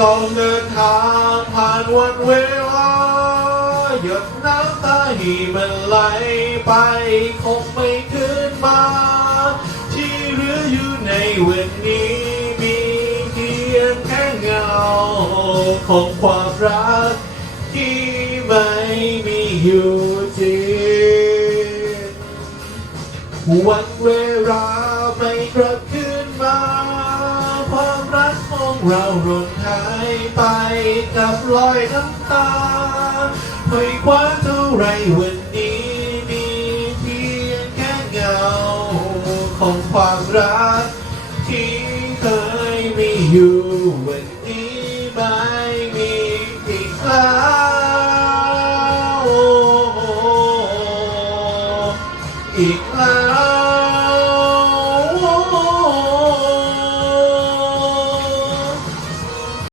ลองเดินทางผ่านวันเวลาหยดน้ำตาห้มันไหลไป คงไม่คืนมา ที่เหลืออยู่ในวันนี้ มีเพียงแค่เงา ของความรัก ที่ไม่มีอยู่จริงวันเวลาไม่กลับคื เราหล่นหายไปกับรอยน้ำตาเผยคว้าเท่าไรวันนี้มีเพียงแค่เงา ของความรัก ที่เคยมีอยู่วันนี้ไม่มีอีกแล้วอีกแล้ว